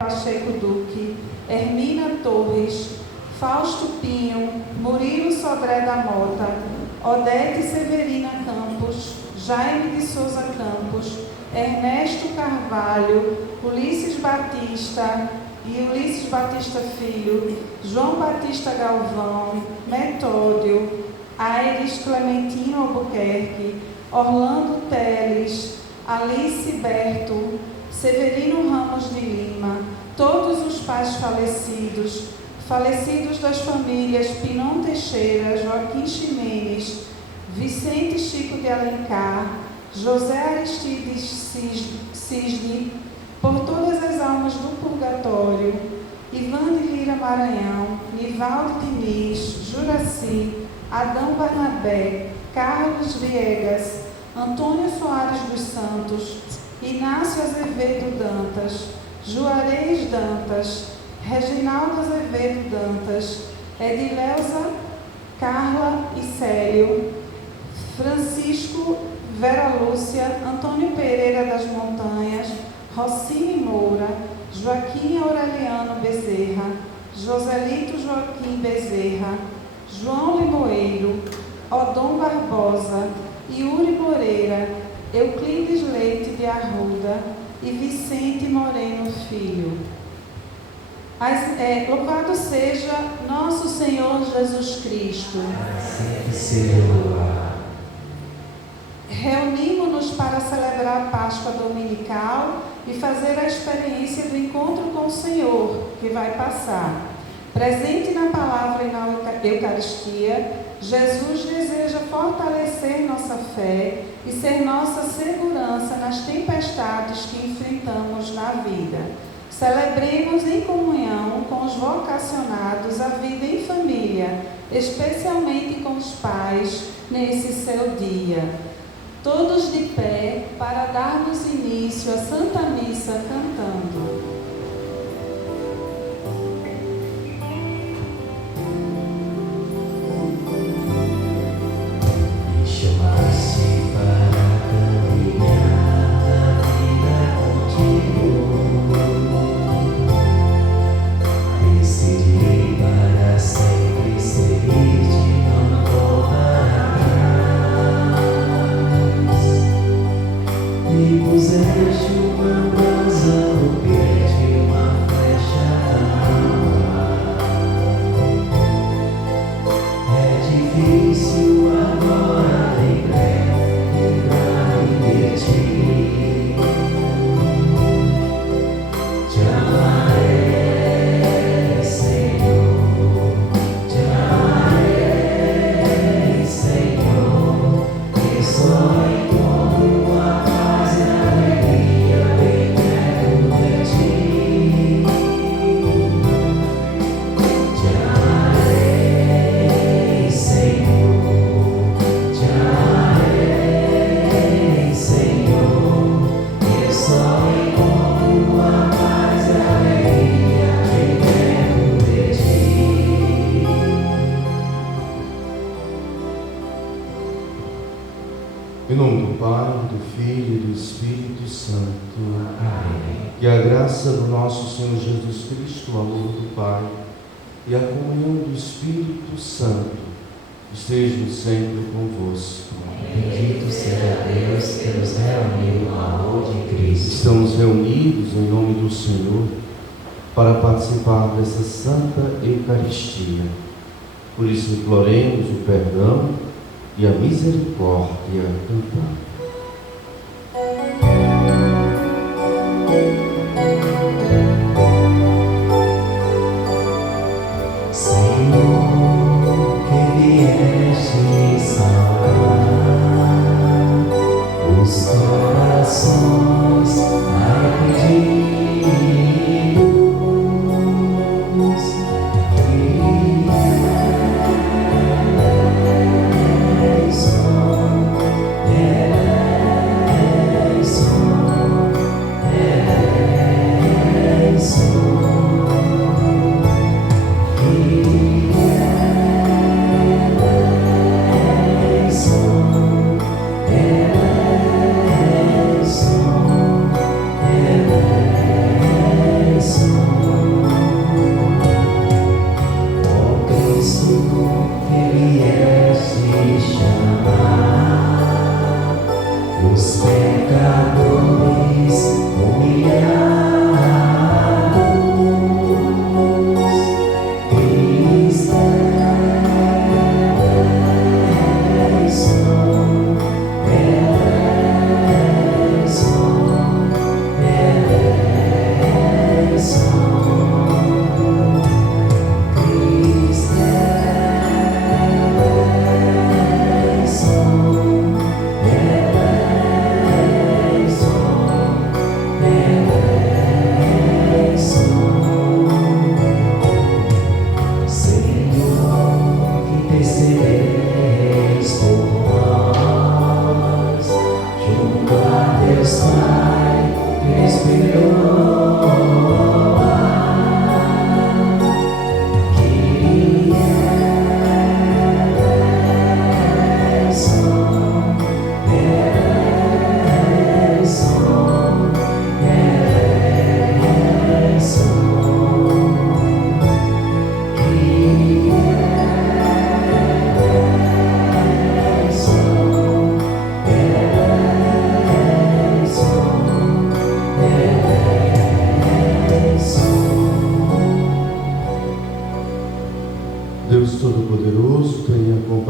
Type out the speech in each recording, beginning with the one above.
Pacheco Duque, Hermina Torres, Fausto Pinho, Murilo Sodré da Mota, Odete Severina Campos, Jaime de Souza Campos, Ernesto Carvalho, Ulisses Batista e Ulisses Batista Filho, João Batista Galvão, Metódio, Aires Clementino Albuquerque, Orlando Teles, Alice Berto, Severino Ramos de Lima, todos os pais falecidos das famílias Pinon Teixeira, Joaquim Ximenes, Vicente Chico de Alencar, José Aristides Cisne, por todas as almas do purgatório, Ivan de Lira Maranhão, Nivaldo Diniz, Juraci, Adão Barnabé, Carlos Viegas, Antônio Soares dos Santos, Inácio Azevedo Dantas, Juarez Dantas, Reginaldo Azevedo Dantas, Edileuza, Carla e Célio, Francisco Vera Lúcia, Antônio Pereira das Montanhas, Rocine Moura, Joaquim Aureliano Bezerra, Joselito Joaquim Bezerra, João Limoeiro, Odom Barbosa, Yuri Moreira, Euclides Leite de Arruda e Vicente Moreno Filho. Louvado seja nosso Senhor Jesus Cristo. Reunimos-nos para celebrar a Páscoa Dominical e fazer a experiência do encontro com o Senhor, que vai passar. Presente na palavra e na Eucaristia, Jesus deseja fortalecer nossa fé e ser nossa segurança nas tempestades que enfrentamos na vida. Celebremos em comunhão com os vocacionados a vida em família, especialmente com os pais, nesse seu dia. Todos de pé para darmos início à Santa Missa cantando. Em nome do Pai, do Filho e do Espírito Santo. Amém. Que a graça do nosso Senhor Jesus Cristo, o amor do Pai e a comunhão do Espírito Santo estejam sempre convosco. Bendito seja Deus que nos reuniu no amor de Cristo. Estamos reunidos em nome do Senhor para participar dessa Santa Eucaristia. Por isso imploremos o perdão e a misericórdia cantando. Senhor, que vieste salvar os corações arrependidos, és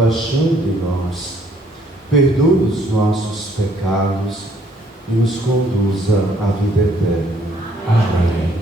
compaixão de nós, perdoe os nossos pecados e nos conduza à vida eterna. Amém.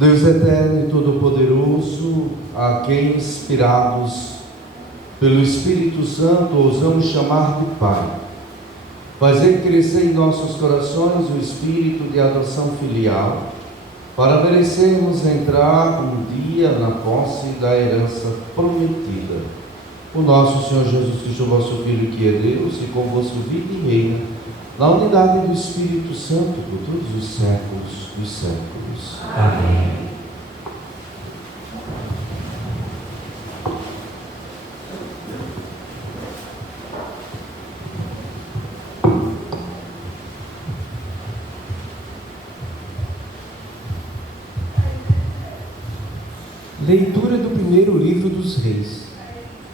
Deus eterno e todo-poderoso, a quem, inspirados pelo Espírito Santo, ousamos chamar de Pai, fazer crescer em nossos corações o espírito de adoção filial, para merecermos entrar um dia na posse da herança prometida. O nosso Senhor Jesus Cristo, vosso Filho, que é Deus, e convosco vive e reina, na unidade do Espírito Santo, por todos os séculos dos séculos. Amém. Leitura do primeiro livro dos Reis.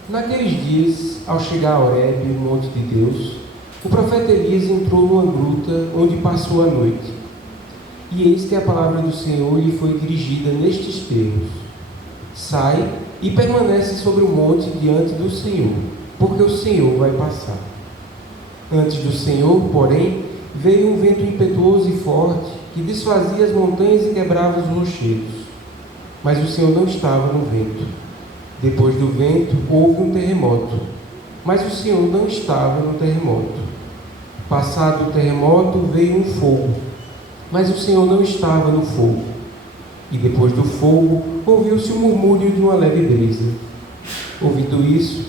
Naqueles dias, ao chegar a Horebe, o monte de Deus, o profeta Elias entrou numa gruta onde passou a noite. E eis que a palavra do Senhor lhe foi dirigida nestes termos: sai e permanece sobre o monte diante do Senhor, porque o Senhor vai passar. Antes do Senhor, porém, veio um vento impetuoso e forte, que desfazia as montanhas e quebrava os rochedos. Mas o Senhor não estava no vento. Depois do vento, houve um terremoto, mas o Senhor não estava no terremoto. Passado o terremoto, veio um fogo, mas o Senhor não estava no fogo. E depois do fogo, ouviu-se o murmúrio de uma leve brisa. Ouvindo isso,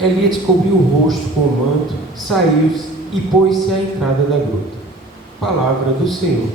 Elias cobriu o rosto com o manto, saiu-se e pôs-se à entrada da gruta. Palavra do Senhor.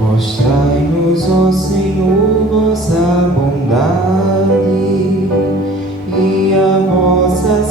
Mostrai-nos, ó Senhor, vossa bondade e a vossa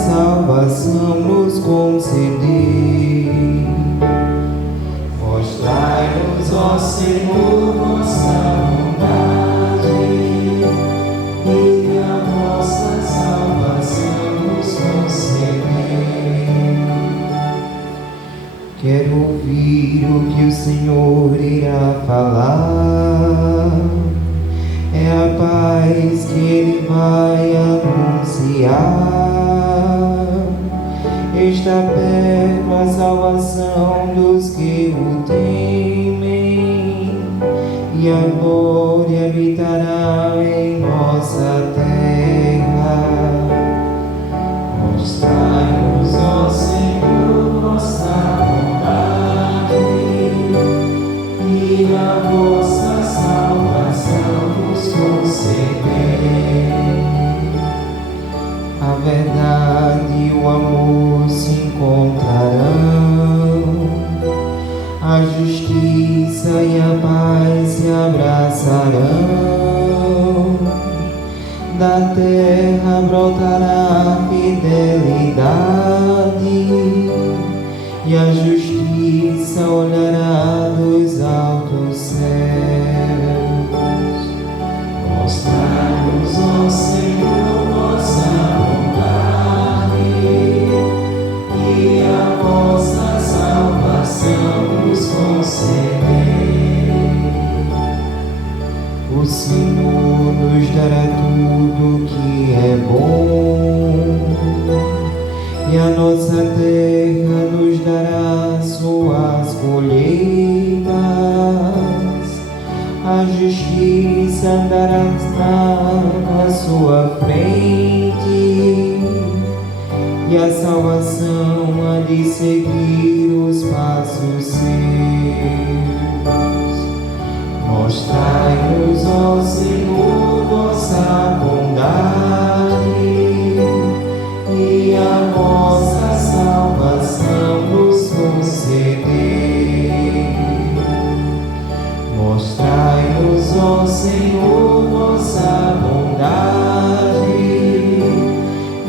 glória habitará em nossa terra. Mostrai-nos, ó Senhor, vossa bondade e a vossa salvação nos concedei. A verdade e o amor se encontrarão, a justiça e a paz se abraçarão. Da terra brotará a fidelidade e a justiça olhará dos altos céus. Mostrai-nos, ó Senhor, vossa bondade e a vossa salvação nos concedei. O Senhor nos dará tudo que é bom e a nossa terra nos dará suas colheitas. A justiça andará à sua frente e a salvação há de seguir os passos seus. Mostrai-nos, ó Senhor, vossa bondade e a vossa salvação nos concedei. Mostrai-nos, ó Senhor, vossa bondade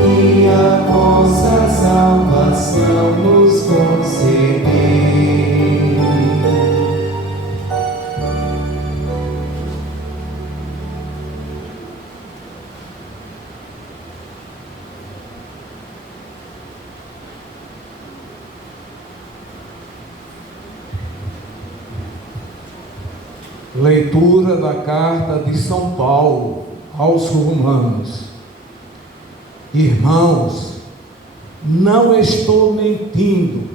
e a vossa salvação nos concedei. Leitura da carta de São Paulo aos Romanos. Irmãos, não estou mentindo,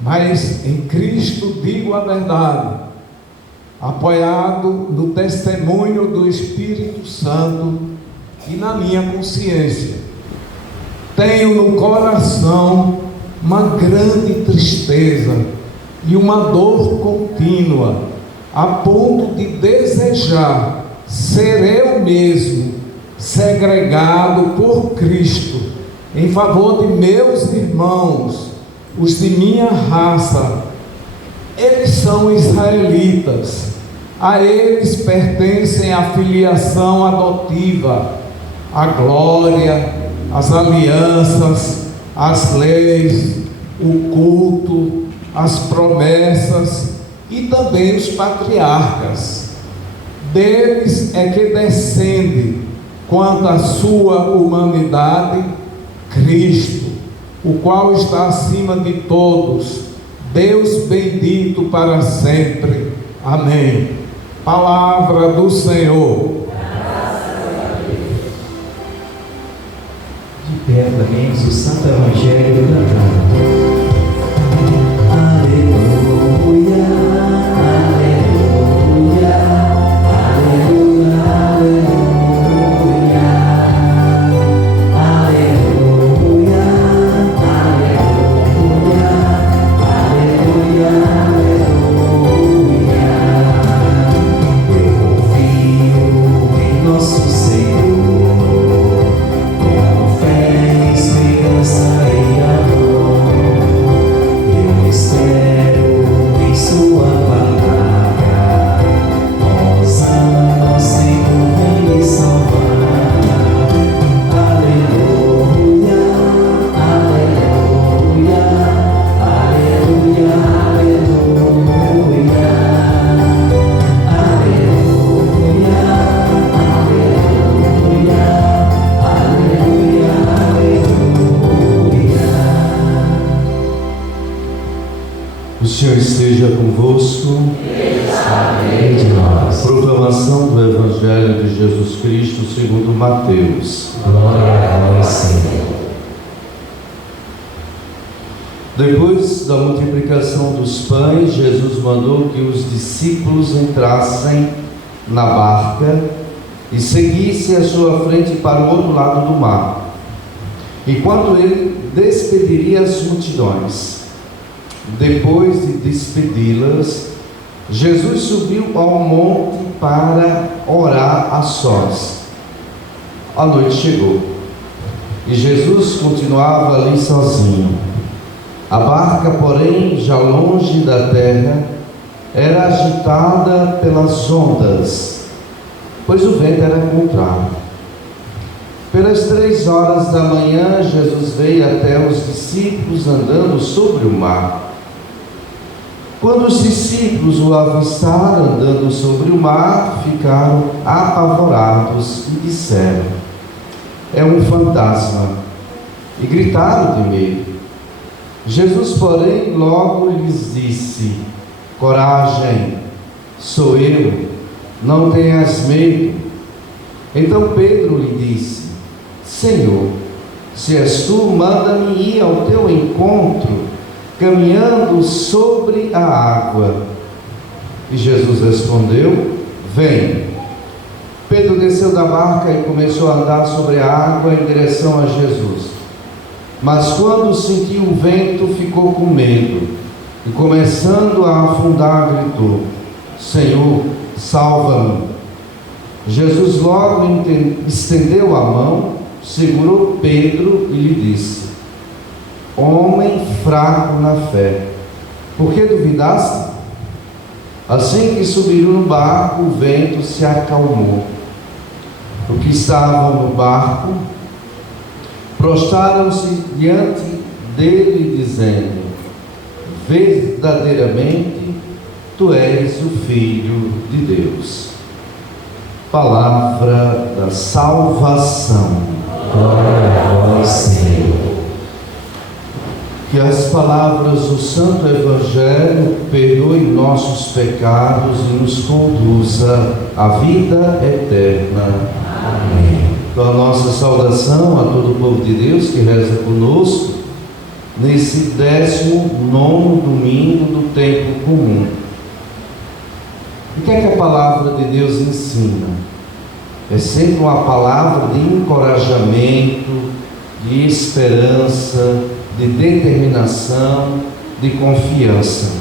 mas em Cristo digo a verdade, apoiado no testemunho do Espírito Santo e na minha consciência. Tenho no coração uma grande tristeza e uma dor contínua, a ponto de desejar ser eu mesmo segregado por Cristo em favor de meus irmãos, os de minha raça. Eles são israelitas, a eles pertencem a filiação adotiva, a glória, as alianças, as leis, o culto, as promessas e também os patriarcas. Deles é que descende, quanto à sua humanidade, Cristo, o qual está acima de todos, Deus bendito para sempre. Amém. Palavra do Senhor. De pé, amemos o Santo Evangelho cantando. Aleluia, aleluia, aleluia, aleluia, aleluia, aleluia, aleluia. Eu confio em nosso Senhor, com fé, esperança e amor. Eu espero em sua palavra, ousando Senhor vem me salvar. Aleluia, aleluia, aleluia, aleluia, aleluia, aleluia, aleluia. O Senhor esteja convosco. Amém de nós. Proclamação do Evangelho de Jesus Cristo segundo Mateus. Glória a vós, Senhor. Depois da multiplicação dos pães, Jesus mandou que os discípulos entrassem na barca e seguissem à sua frente para o outro lado do mar, enquanto ele despediria as multidões. Depois de despedi-las, Jesus subiu ao monte para orar a sós. A noite chegou e Jesus continuava ali sozinho. A barca, porém, já longe da terra, era agitada pelas ondas, pois o vento era contrário. Pelas 3 horas da manhã, Jesus veio até os discípulos andando sobre o mar. Quando os discípulos o avistaram andando sobre o mar, ficaram apavorados e disseram: é um fantasma, e gritaram de medo. Jesus, porém, logo lhes disse: coragem, sou eu, não tenhas medo. Então Pedro lhe disse: Senhor, se és tu, manda-me ir ao teu encontro, caminhando sobre a água. E Jesus respondeu: vem. Pedro desceu da barca e começou a andar sobre a água em direção a Jesus. Mas quando sentiu o vento, ficou com medo e, começando a afundar, gritou: Senhor, salva-me. Jesus logo estendeu a mão, segurou Pedro e lhe disse: homem fraco na fé, por que duvidaste? Assim que subiram no barco, o vento se acalmou. Os que estavam no barco prostraram-se diante dele, dizendo: verdadeiramente tu és o Filho de Deus. Palavra da salvação. Glória a vós, Senhor. Que as palavras do Santo Evangelho perdoem nossos pecados e nos conduza à vida eterna. Amém. Então, a nossa saudação a todo o povo de Deus que reza conosco nesse 19º domingo do tempo comum. O que é que a palavra de Deus ensina? É sempre uma palavra de encorajamento, de esperança, de determinação, de confiança.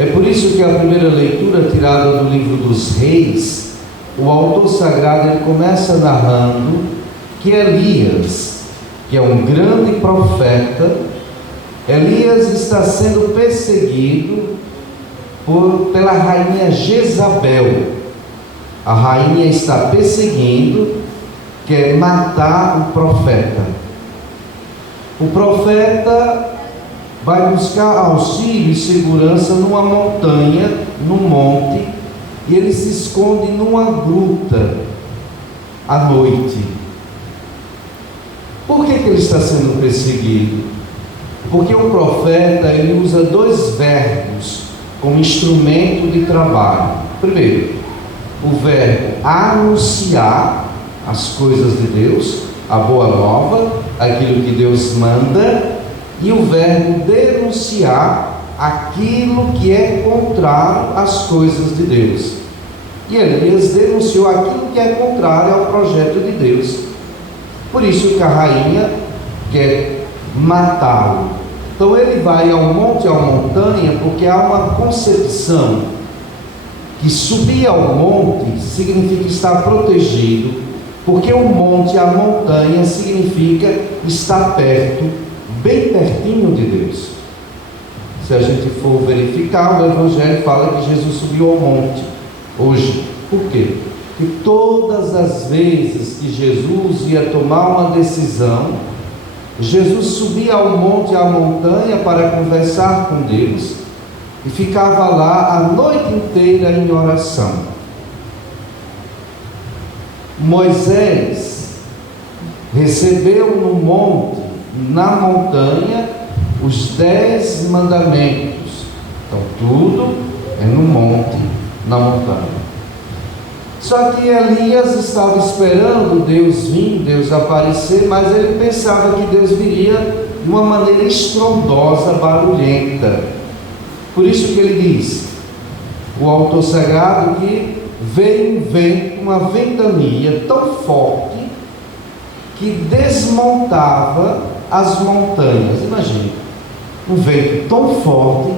É por isso que a primeira leitura, tirada do livro dos Reis, o autor sagrado ele começa narrando que Elias, que é um grande profeta, Elias está sendo perseguido pela rainha Jezabel. A rainha está perseguindo, quer matar o profeta. O profeta vai buscar auxílio e segurança numa montanha, num monte, e ele se esconde numa gruta à noite. Por que ele está sendo perseguido? Porque o profeta ele usa 2 verbos como instrumento de trabalho. Primeiro, o verbo anunciar as coisas de Deus, a boa nova, aquilo que Deus manda, e o verbo denunciar aquilo que é contrário às coisas de Deus. E Elias denunciou aquilo que é contrário ao projeto de Deus. Por isso que a rainha quer matá-lo. Então ele vai ao monte, à montanha, porque há uma concepção que subir ao monte significa estar protegido, porque o monte, a montanha, significa estar perto, bem pertinho de Deus. Se a gente for verificar, o Evangelho fala que Jesus subiu ao monte hoje. Por quê? Porque todas as vezes que Jesus ia tomar uma decisão, Jesus subia ao monte, à montanha, para conversar com Deus, e ficava lá a noite inteira em oração. Moisés recebeu no monte, na montanha, os 10 mandamentos. Então tudo é no monte, na montanha. Só que Elias estava esperando Deus vir, Deus aparecer, mas ele pensava que Deus viria de uma maneira estrondosa, barulhenta. Por isso que ele diz, o autor sagrado, que veio um vento, uma ventania tão forte que desmontava as montanhas. Imagine, um vento tão forte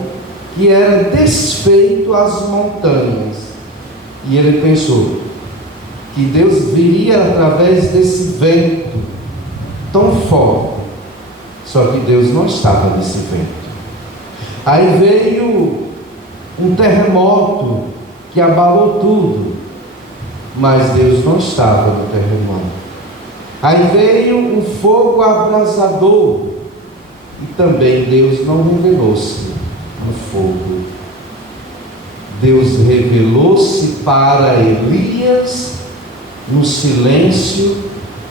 que era desfeito as montanhas. E ele pensou que Deus viria através desse vento tão forte. Só que Deus não estava nesse vento. Aí veio um terremoto que abalou tudo, mas Deus não estava no terremoto. Aí veio um fogo abrasador, e também Deus não revelou-se no fogo. Deus revelou-se para Elias no silêncio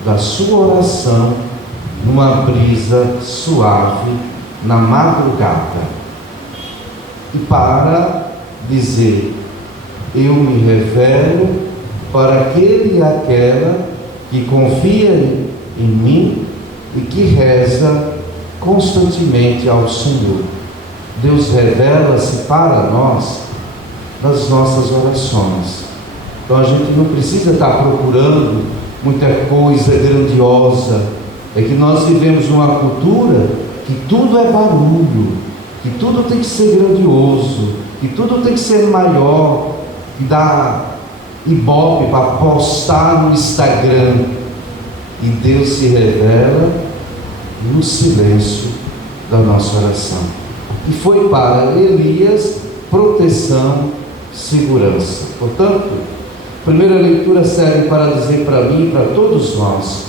da sua oração, numa brisa suave na madrugada. E para dizer: eu me revelo para aquele e aquela que confia em mim e que reza constantemente ao Senhor. Deus revela-se para nós nas nossas orações. Então a gente não precisa estar procurando muita coisa grandiosa. É que nós vivemos uma cultura que tudo é barulho, que tudo tem que ser grandioso, que tudo tem que ser maior, que dá ibope para postar no Instagram. E Deus se revela no silêncio da nossa oração. E foi para Elias proteção, segurança. Portanto, a primeira leitura serve para dizer para mim e para todos nós: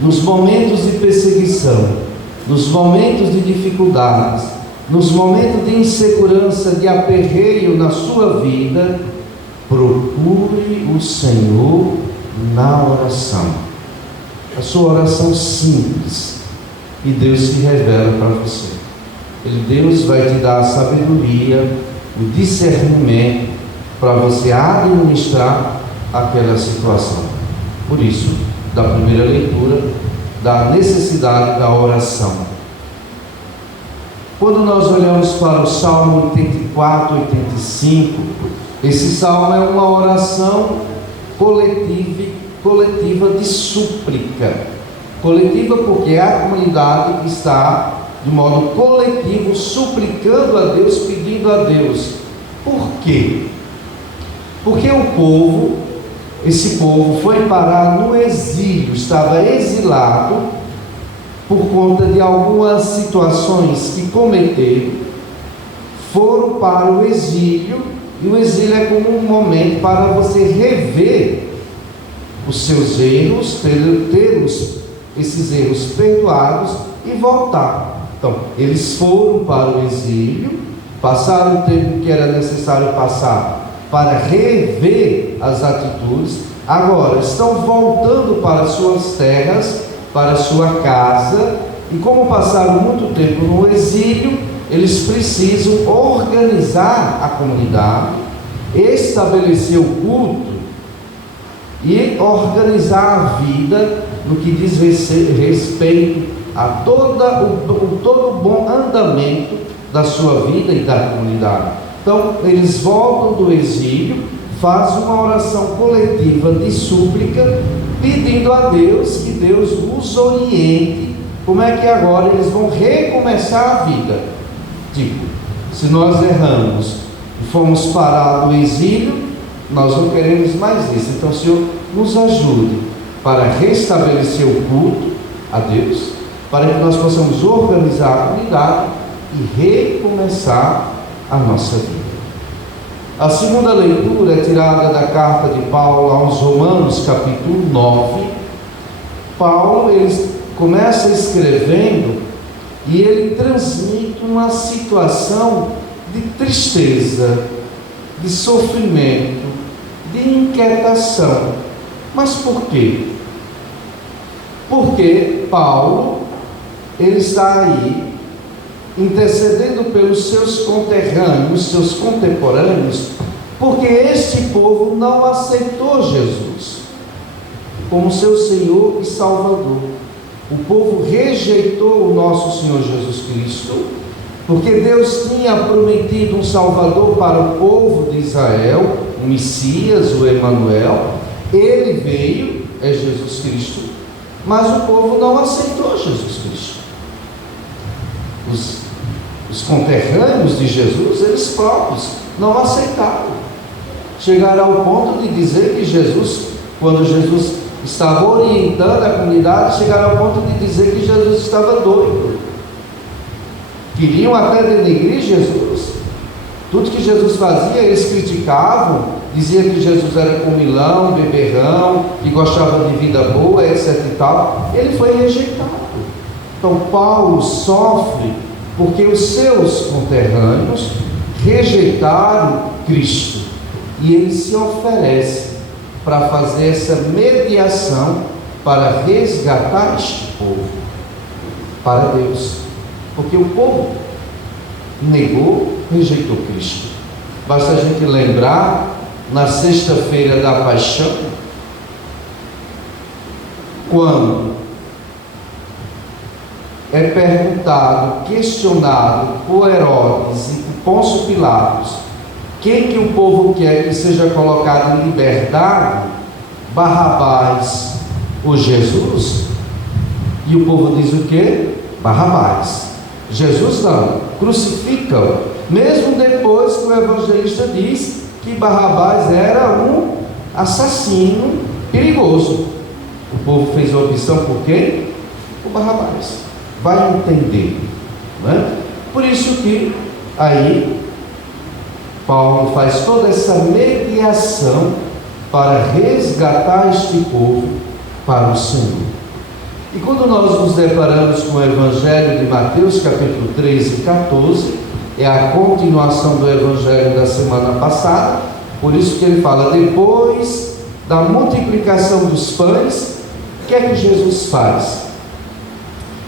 nos momentos de perseguição, nos momentos de dificuldades, nos momentos de insegurança, de aperreio na sua vida, procure o Senhor na oração. A sua oração simples, e Deus se revela para você. Deus vai te dar a sabedoria, o discernimento para você administrar aquela situação. Por isso, da primeira leitura, da necessidade da oração. Quando nós olhamos para o Salmo 84, 85, esse salmo é uma oração coletiva de súplica. Coletiva porque é a comunidade que está de modo coletivo suplicando a Deus, pedindo a Deus. Por quê? Porque esse povo foi parar no exílio, estava exilado por conta de algumas situações que cometeram, foram para o exílio, e o exílio é como um momento para você rever os seus erros, ter esses erros perdoados e voltar. Então, eles foram para o exílio, passaram o tempo que era necessário passar para rever as atitudes, agora estão voltando para suas terras, para sua casa, e como passaram muito tempo no exílio, eles precisam organizar a comunidade, estabelecer o culto e organizar a vida no que diz respeito a todo o bom andamento da sua vida e da comunidade. Então, eles voltam do exílio, fazem uma oração coletiva de súplica, pedindo a Deus que Deus os oriente como é que agora eles vão recomeçar a vida. Tipo, se nós erramos e fomos parar do exílio, nós não queremos mais isso. Então, Senhor, nos ajude para restabelecer o culto a Deus, para que nós possamos organizar a comunidade e recomeçar a nossa vida. A segunda leitura é tirada da carta de Paulo aos Romanos, capítulo 9. Paulo, ele começa escrevendo e ele transmite uma situação de tristeza, de sofrimento, de inquietação. Mas por quê? Porque Paulo, ele está aí intercedendo pelos seus conterrâneos, seus contemporâneos, porque este povo não aceitou Jesus como seu Senhor e Salvador. O povo rejeitou o nosso Senhor Jesus Cristo, porque Deus tinha prometido um Salvador para o povo de Israel, o Messias, o Emanuel. Ele veio, é Jesus Cristo, mas o povo não aceitou Jesus Cristo. Os conterrâneos de Jesus, eles próprios, não aceitaram. Chegaram ao ponto de dizer que Jesus, quando Jesus estava orientando a comunidade, chegaram ao ponto de dizer que Jesus estava doido. Queriam até denegrir Jesus. Tudo que Jesus fazia, eles criticavam, diziam que Jesus era comilão, beberrão, que gostava de vida boa, etc e tal. Ele foi rejeitado. Então Paulo sofre porque os seus conterrâneos rejeitaram Cristo, e ele se oferece para fazer essa mediação para resgatar este povo para Deus, porque o povo negou, rejeitou Cristo. Basta a gente lembrar na sexta-feira da paixão, quando é perguntado, questionado por Herodes e por Pôncio Pilatos, quem que o povo quer que seja colocado em liberdade, Barrabás ou Jesus? E o povo diz o quê? Barrabás. Jesus não, crucificam, mesmo depois que o evangelista diz que Barrabás era um assassino perigoso. O povo fez a opção por quem? Por Barrabás. Vai entender, não é? Por isso que aí Paulo faz toda essa mediação para resgatar este povo para o Senhor. E quando nós nos deparamos com o Evangelho de Mateus, capítulo 13 e 14, é a continuação do Evangelho da semana passada, por isso que ele fala, depois da multiplicação dos pães, o que é que Jesus faz?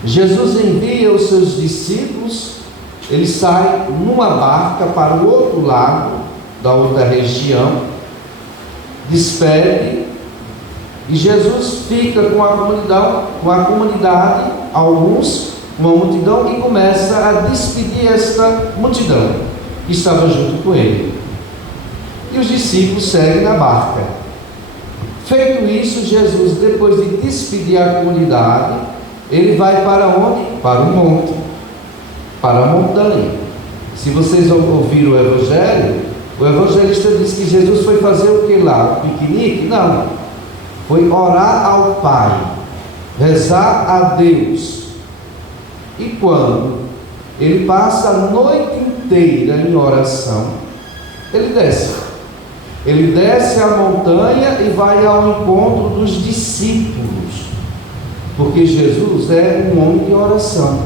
Jesus envia os seus discípulos, ele sai numa barca para o outro lado da outra região, despede, e Jesus fica com a comunidade, alguns, uma multidão, e começa a despedir esta multidão que estava junto com ele. E os discípulos seguem na barca. Feito isso, Jesus, depois de despedir a comunidade, ele vai para onde? Para o monte, para a montanha. Se vocês ouviram o Evangelho, o evangelista diz que Jesus foi fazer o que lá? Piquenique? Não. Foi orar ao Pai, rezar a Deus. E quando ele passa a noite inteira em oração, ele desce. Ele desce a montanha e vai ao encontro dos discípulos. Porque Jesus é um homem de oração.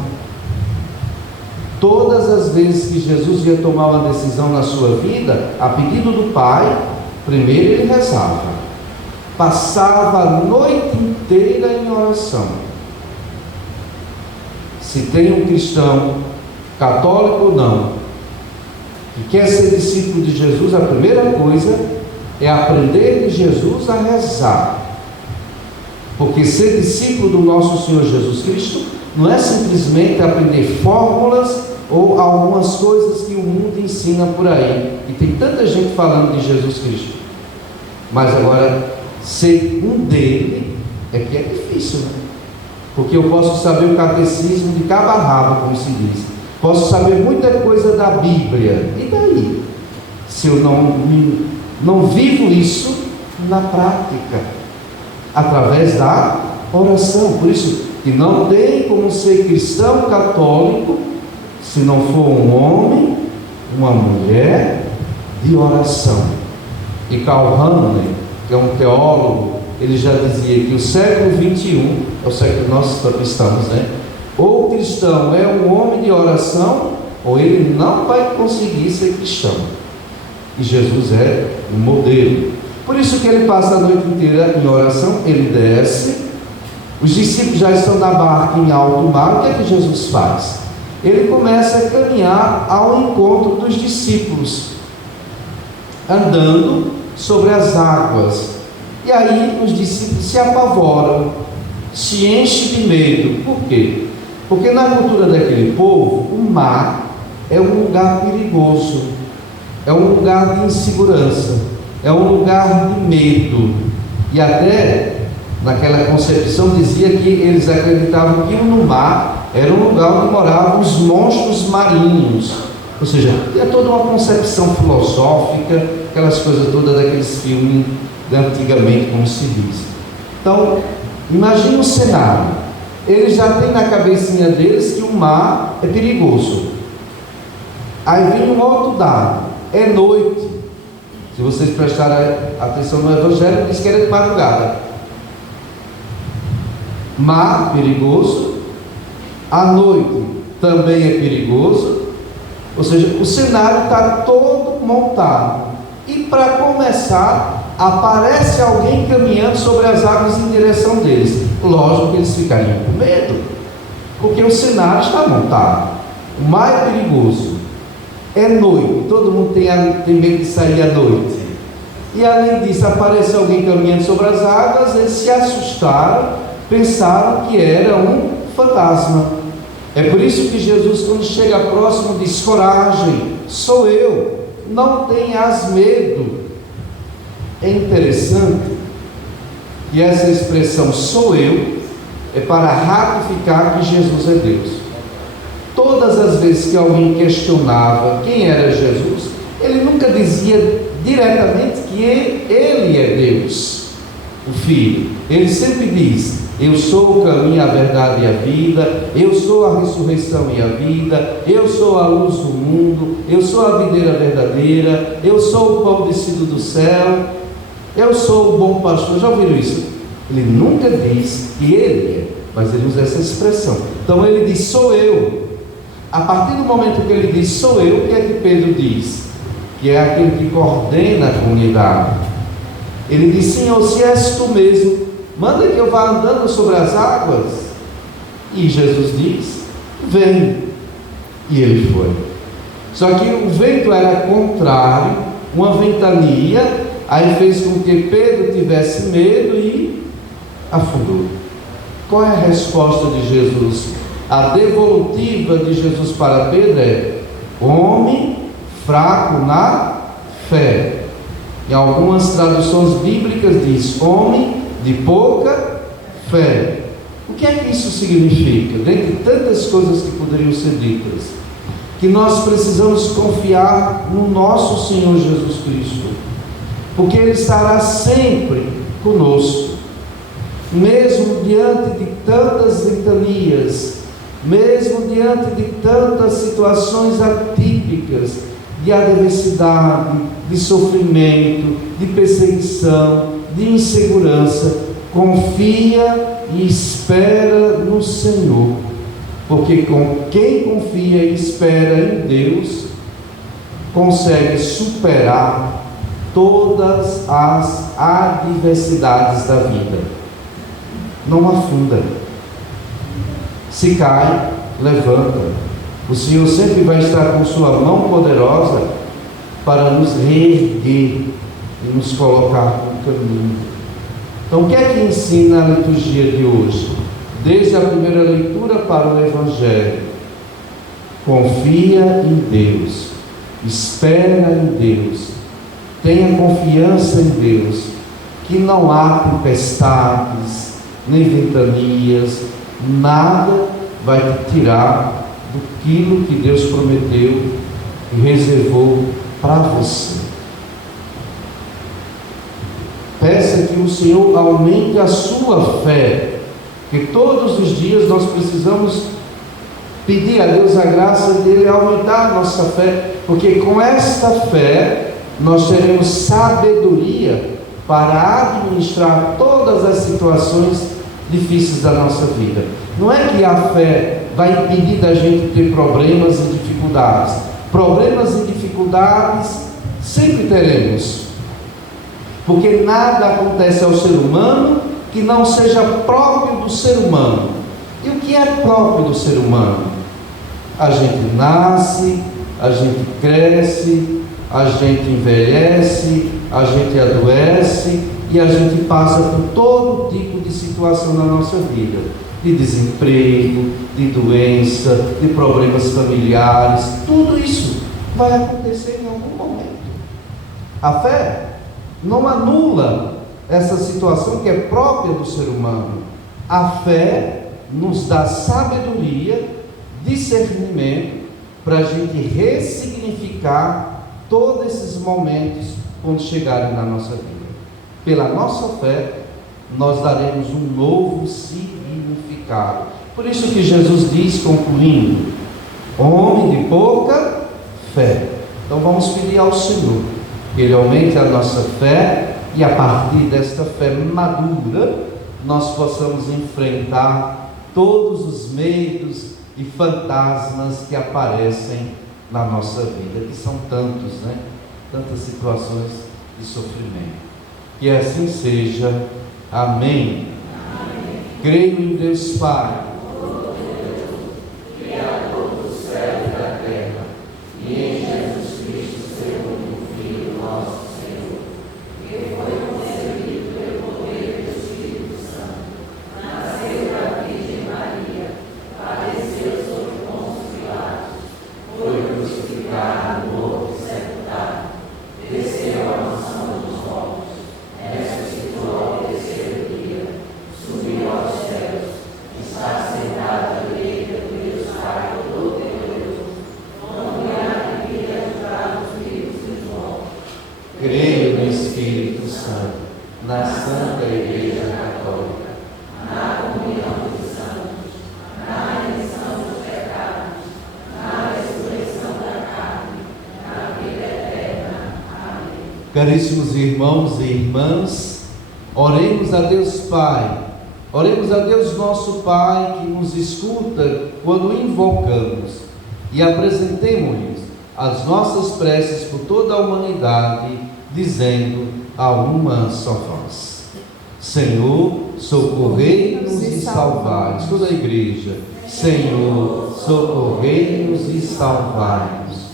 Todas as vezes que Jesus ia tomar uma decisão na sua vida, a pedido do Pai, primeiro ele rezava. Passava a noite inteira em oração. Se tem um cristão, católico ou não, que quer ser discípulo de Jesus, a primeira coisa é aprender de Jesus a rezar. Porque ser discípulo do nosso Senhor Jesus Cristo não é simplesmente aprender fórmulas ou algumas coisas que o mundo ensina por aí. E tem tanta gente falando de Jesus Cristo. Mas agora, ser um dele é que é difícil, né? Porque eu posso saber o catecismo de cabo a rabo, como se diz. Posso saber muita coisa da Bíblia. E daí? Se eu não vivo isso na prática, através da oração. Por isso que não tem como ser cristão católico se não for um homem, uma mulher de oração. E Karl Rahner, que é um teólogo, ele já dizia que o século XXI é o século que nós estamos, né? Ou o cristão é um homem de oração, ou ele não vai conseguir ser cristão. E Jesus é um modelo. Por isso que ele passa a noite inteira em oração, ele desce, os discípulos já estão na barca em alto mar. O que é que Jesus faz? Ele começa a caminhar ao encontro dos discípulos, andando sobre as águas. E aí os discípulos se apavoram, se enche de medo. Por quê? Porque na cultura daquele povo, o mar é um lugar perigoso, é um lugar de insegurança, é um lugar de medo. E até naquela concepção dizia que eles acreditavam que no mar era um lugar onde moravam os monstros marinhos. Ou seja, tinha toda uma concepção filosófica, aquelas coisas todas daqueles filmes de antigamente, como se diz. Então, imagine o cenário. Eles já têm na cabecinha deles que o mar é perigoso. Aí vem um outro dado: é noite. Se vocês prestarem atenção no Evangelho, diz que era de madrugada. Mar perigoso, à noite também é perigoso. Ou seja, o cenário está todo montado. E para começar, aparece alguém caminhando sobre as águas em direção deles. Lógico que eles ficariam com medo, porque o cenário está montado. O mar é perigoso, é noite, todo mundo tem medo de sair à noite. E além disso, aparece alguém caminhando sobre as águas. Eles se assustaram, pensaram que era um fantasma. É por isso que Jesus, quando chega próximo, diz: coragem, sou eu, não tenhas medo. É interessante que essa expressão "sou eu" é para ratificar que Jesus é Deus. Todas as vezes que alguém questionava quem era Jesus, ele nunca dizia diretamente que ele é Deus, o Filho. Ele sempre diz: eu sou o caminho, a verdade e a vida, eu sou a ressurreição e a vida, eu sou a luz do mundo, eu sou a videira verdadeira, eu sou o pão descido do céu, eu sou o bom pastor. Já ouviram isso? Ele nunca diz que ele é, mas ele usa essa expressão. Então ele diz: sou eu. A partir do momento que ele diz "sou eu", o que é que Pedro diz? Que é aquele que coordena a comunidade. Ele diz: Senhor, se és tu mesmo, manda que eu vá andando sobre as águas. E Jesus diz: vem. E ele foi. Só que o vento era contrário, uma ventania, aí fez com que Pedro tivesse medo e afundou. Qual é a resposta de Jesus? A devolutiva de Jesus para Pedro é: homem fraco na fé. Em algumas traduções bíblicas diz: homem de pouca fé. O que é que isso significa? Dentre tantas coisas que poderiam ser ditas, que nós precisamos confiar no nosso Senhor Jesus Cristo, porque Ele estará sempre conosco, mesmo diante de tantas ventanias, mesmo diante de tantas situações atípicas, de adversidade, de sofrimento, de perseguição, de insegurança. Confia e espera no Senhor, porque com quem confia e espera em Deus, consegue superar todas as adversidades da vida. Não afunda. Se cai, levanta. O Senhor sempre vai estar com sua mão poderosa para nos reerguer e nos colocar no caminho. Então, o que é que ensina a liturgia de hoje? Desde a primeira leitura para o Evangelho: confia em Deus, espera em Deus, tenha confiança em Deus, que não há tempestades, nem ventanias, nada vai te tirar daquilo que Deus prometeu e reservou para você. Peça que o Senhor aumente a sua fé, que todos os dias nós precisamos pedir a Deus a graça dele aumentar a nossa fé, porque com esta fé nós teremos sabedoria para administrar todas as situações difíceis da nossa vida. Não é que a fé vai impedir da gente ter problemas e dificuldades. Problemas e dificuldades sempre teremos, porque nada acontece ao ser humano que não seja próprio do ser humano. E o que é próprio do ser humano? A gente nasce, a gente cresce, a gente envelhece, a gente adoece, e a gente passa por todo tipo de situação na nossa vida, de desemprego, de doença, de problemas familiares. Tudo isso vai acontecer em algum momento. A fé não anula essa situação que é própria do ser humano. A fé nos dá sabedoria, discernimento, para a gente ressignificar todos esses momentos quando chegarem na nossa vida. Pela nossa fé, nós daremos um novo significado. Por isso que Jesus diz, concluindo: homem de pouca fé. Então vamos pedir ao Senhor que Ele aumente a nossa fé, e a partir desta fé madura, nós possamos enfrentar todos os medos e fantasmas que aparecem na nossa vida, que são tantos, né? Tantas situações de sofrimento. Que assim seja. Amém. Amém. Creio em Deus Pai, Criador do céu e da terra, e em Jesus Cristo, seu único Filho, nosso Senhor, que foi concebido pelo poder do Espírito Santo, nasceu da Virgem Maria, padeceu sob Pôncio Pilatos, foi crucificado, morto e sepultado, desceu à mansão dos mortos, ressuscitou ao terceiro dia, subiu aos céus, está sentado à direita do Deus Pai Todo-Poderoso, onde há de vir a julgar os vivos e os mortos. Creio no Espírito Santo, na Santa Igreja Católica, na comunhão dos santos, na remissão dos pecados, na ressurreição da carne, na vida eterna. Amém. Caríssimos irmãos e irmãs, oremos a Deus Pai, oremos a Deus nosso Pai, que nos escuta quando invocamos, e apresentemo-lhes as nossas preces por toda a humanidade, dizendo a uma só voz: Senhor, socorrei-nos e salvai-nos. Toda a igreja: Senhor, socorrei-nos e salvai-nos.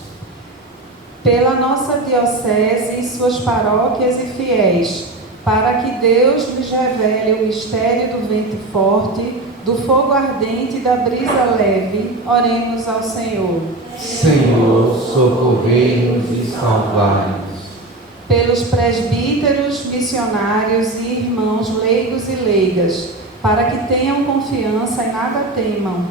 Pela nossa diocese e suas paróquias e fiéis, para que Deus nos revele o mistério do vento forte, do fogo ardente e da brisa leve, oremos ao Senhor. Senhor, socorrei-nos e salvai-nos. Pelos presbíteros, missionários e irmãos leigos e leigas, para que tenham confiança e nada temam,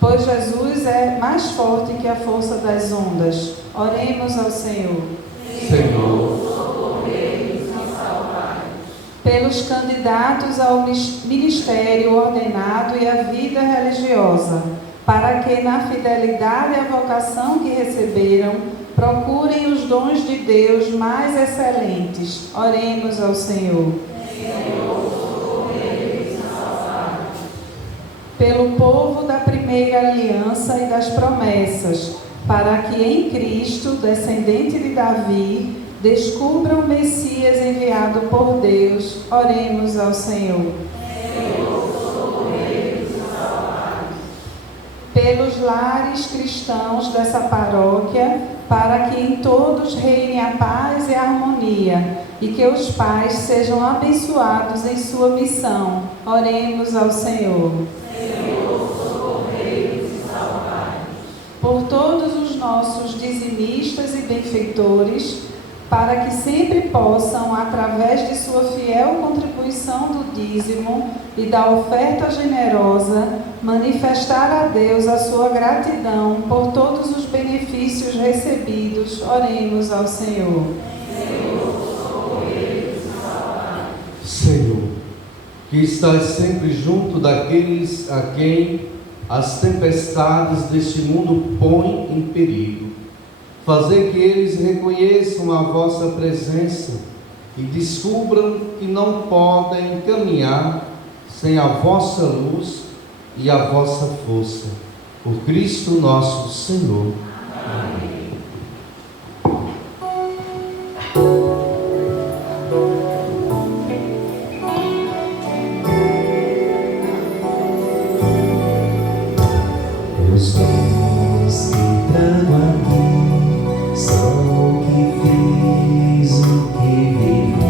pois Jesus é mais forte que a força das ondas. Oremos ao Senhor. Senhor, socorrei-nos e salvai-nos. Pelos candidatos ao ministério ordenado e à vida religiosa, para que na fidelidade à vocação que receberam, procurem os dons de Deus mais excelentes. Oremos ao Senhor. Senhor, socorrei-nos e salvai-nos. Pelo povo da primeira aliança e das promessas, para que em Cristo, descendente de Davi, descubram o Messias enviado por Deus. Oremos ao Senhor. Senhor, socorrei-nos e salvai-nos. Pelos lares cristãos dessa paróquia, para que em todos reine a paz e a harmonia, e que os pais sejam abençoados em sua missão. Oremos ao Senhor. Senhor, socorrei-nos e salvai-nos. Por todos os nossos dizimistas e benfeitores, para que sempre possam, através de sua fiel contribuição do dízimo e da oferta generosa, manifestar a Deus a sua gratidão por todos os benefícios recebidos. Oremos ao Senhor. Senhor, socorrei-nos e salvai-nos. Senhor, que estás sempre junto daqueles a quem as tempestades deste mundo põem em perigo, fazer que eles reconheçam a vossa presença e descubram que não podem caminhar sem a vossa luz e a vossa força. Por Cristo nosso Senhor. Amém. Os dons que trago aqui são o que fiz, o que vivi.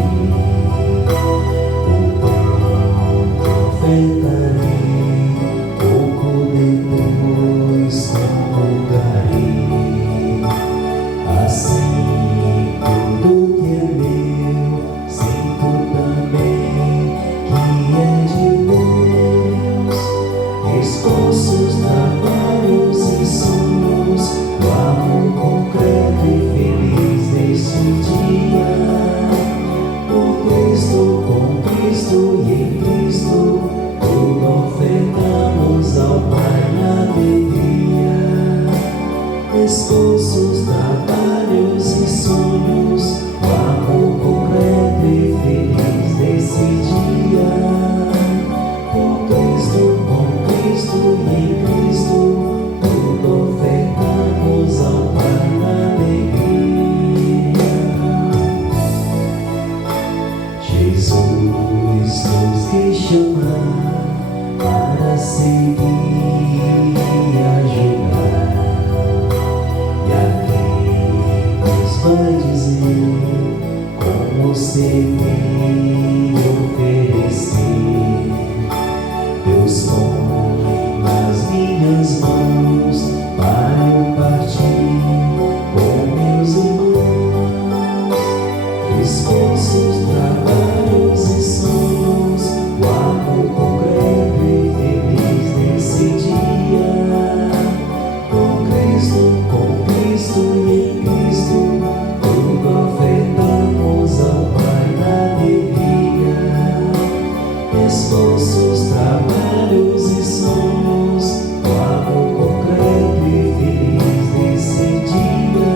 esforços, trabalhos e sonhos, o amor concreto e feliz desse dia.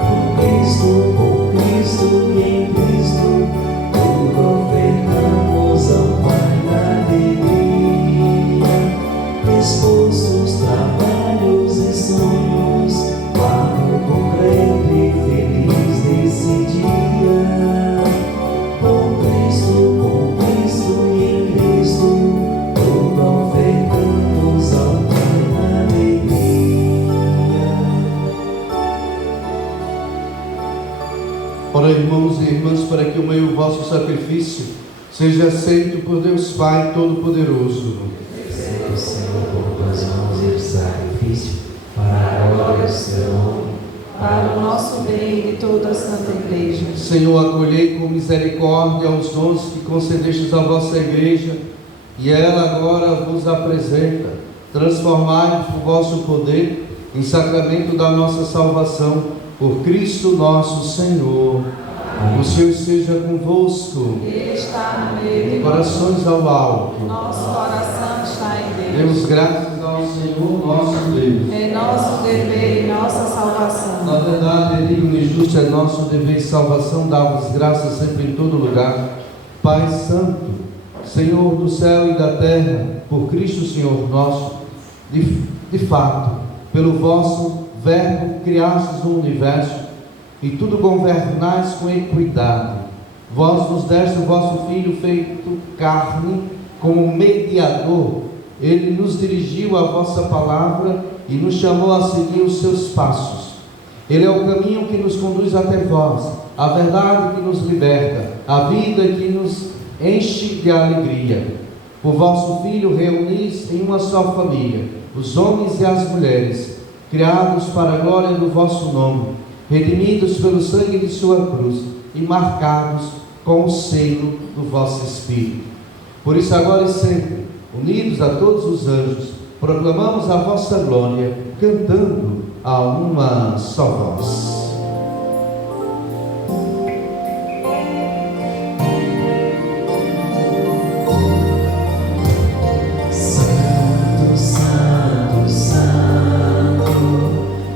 Com Cristo e em Cristo, tudo ofertamos ao Pai na alegria. Esforços, trabalhos e sonhos, o amor concreto e feliz desse dia. Com Cristo e em Cristo, tudo ofertamos ao Pai na alegria. Ora, irmãos e irmãs, para que o meu vosso sacrifício seja aceito por Deus Pai Todo-Poderoso. Recebe o Senhor por tuas mãos este sacrifício, para a glória do seu nome, para o nosso bem e de toda a Santa Igreja. Senhor, acolhei com misericórdia os dons que concedestes à vossa Igreja, e ela agora vos apresenta. Transformai por vosso poder em sacramento da nossa salvação, por Cristo nosso Senhor. O Senhor esteja convosco. Ele está no meio de Corações ao alto. nosso coração está em Deus. Demos graças ao Senhor nosso Deus. É nosso dever e nossa salvação. Na verdade, é digno e justo, é nosso dever e salvação dar-vos graças sempre em todo lugar. Pai Santo, Senhor do céu e da terra, por Cristo Senhor nosso, de fato, pelo vosso verbo criastes o universo, e tudo governais com equidade. Vós nos deste o vosso Filho feito carne, como mediador. Ele nos dirigiu a vossa palavra e nos chamou a seguir os seus passos. Ele é o caminho que nos conduz até vós, a verdade que nos liberta, a vida que nos enche de alegria. Por vosso Filho reunis em uma só família os homens e as mulheres, criados para a glória do vosso nome, redimidos pelo sangue de sua cruz e marcados com o selo do vosso Espírito. Por isso, agora e sempre, unidos a todos os anjos, proclamamos a vossa glória, cantando a uma só voz. Santo, Santo, Santo,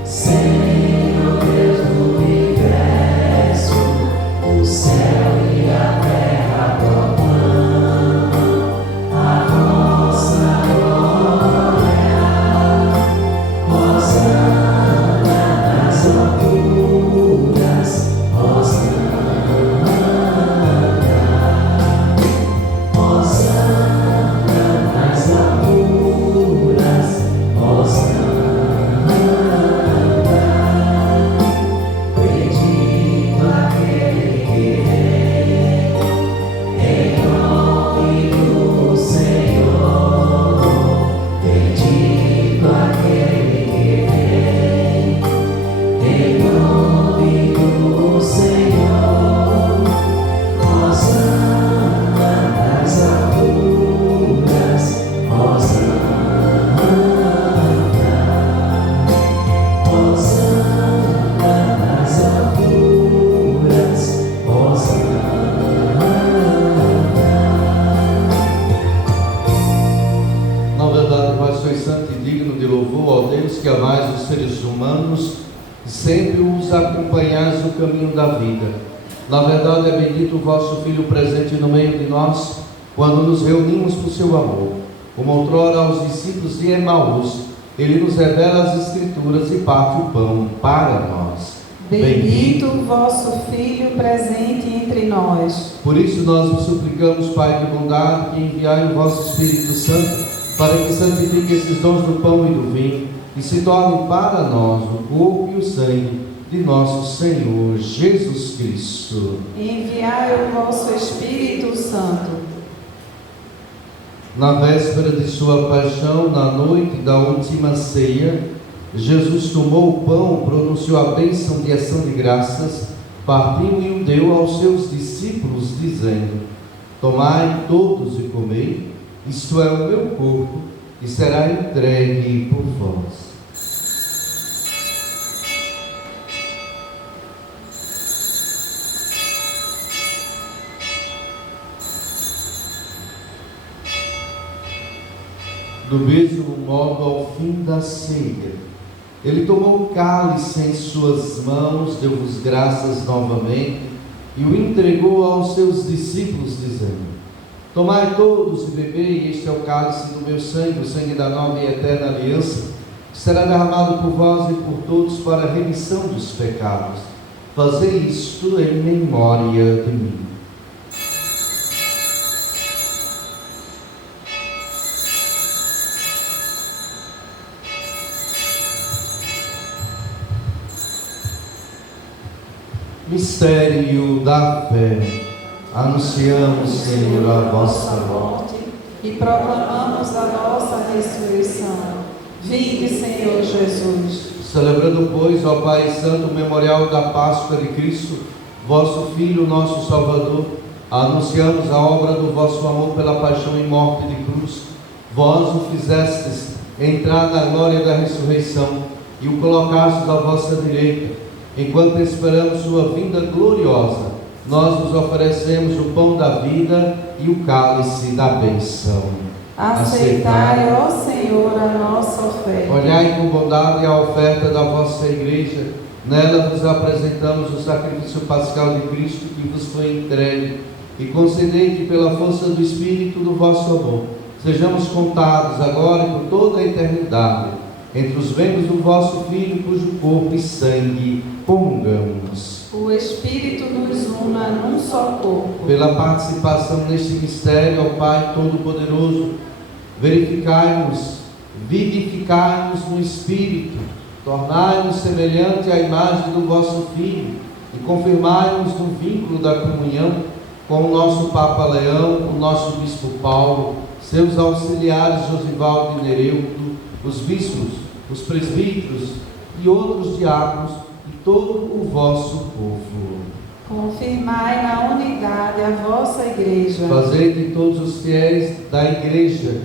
Senhor Deus do universo, o céu e a terra proclamam a vossa glória. Hosana nas alturas, Hosana, Hosana nas alturas, Hosana. Bendito aquele que vem em nome do Senhor. Bendito aquele que vem em nome do Senhor. Hosana nas alturas, Hosana, Hosana nas alturas, Hosana. Na verdade, vós sois santo e digno de louvor, ó Deus, que amais os seres humanos e sempre os acompanhais no caminho da vida. Na verdade, é bendito o vosso Filho presente no meio de nós, quando nos reunimos por seu amor. Como outrora aos discípulos de Emaús, ele nos revela as Escrituras e parte o pão para nós. Bendito o vosso Filho presente entre nós. Por isso nós vos suplicamos, Pai de bondade, que enviai o vosso Espírito Santo, para que santifique esses dons do pão e do vinho, e se torne para nós o corpo e o sangue de nosso Senhor Jesus Cristo. Enviai o vosso Espírito Santo. Na véspera de sua paixão, na noite da última ceia, Jesus tomou o pão, pronunciou a bênção de ação de graças, partiu e o deu aos seus discípulos, dizendo: Tomai todos e comei, isto é o meu corpo, que será entregue por vós. Do mesmo modo, ao fim da ceia, ele tomou o cálice em suas mãos, deu-vos graças novamente e o entregou aos seus discípulos, dizendo: tomai todos e bebei, este é o cálice do meu sangue, o sangue da nova e eterna aliança, que será derramado por vós e por todos para a remissão dos pecados. Fazei isto em memória de mim. Mistério da fé. Anunciamos, Senhor, a vossa morte e proclamamos a vossa ressurreição. Vinde, Senhor Jesus. Celebrando, pois, ó Pai Santo, o memorial da Páscoa de Cristo, vosso Filho, nosso Salvador, anunciamos a obra do vosso amor pela paixão e morte de cruz. Vós o fizestes entrar na glória da ressurreição e o colocastes à vossa direita. Enquanto esperamos sua vinda gloriosa, nós vos oferecemos o pão da vida e o cálice da bênção. Aceitai, ó Senhor, a nossa oferta. Olhai com bondade a oferta da vossa igreja. Nela vos apresentamos o sacrifício pascal de Cristo que vos foi entregue, e concedei que pela força do Espírito do vosso amor sejamos contados agora e por toda a eternidade entre os membros do vosso Filho, cujo corpo e sangue comungamos. O Espírito nos una num só corpo. Pela participação neste mistério, ao Pai Todo-Poderoso, verificai-nos, vivificai-nos no Espírito, tornai-nos semelhante à imagem do vosso Filho e confirmai-nos no vínculo da comunhão com o nosso Papa Leão, o nosso Bispo Paulo, seus auxiliares Josivaldo e Nereudo, os bispos, os presbíteros e outros diáconos e todo o vosso povo. Confirmai na unidade a vossa igreja. Fazei que todos os fiéis da igreja,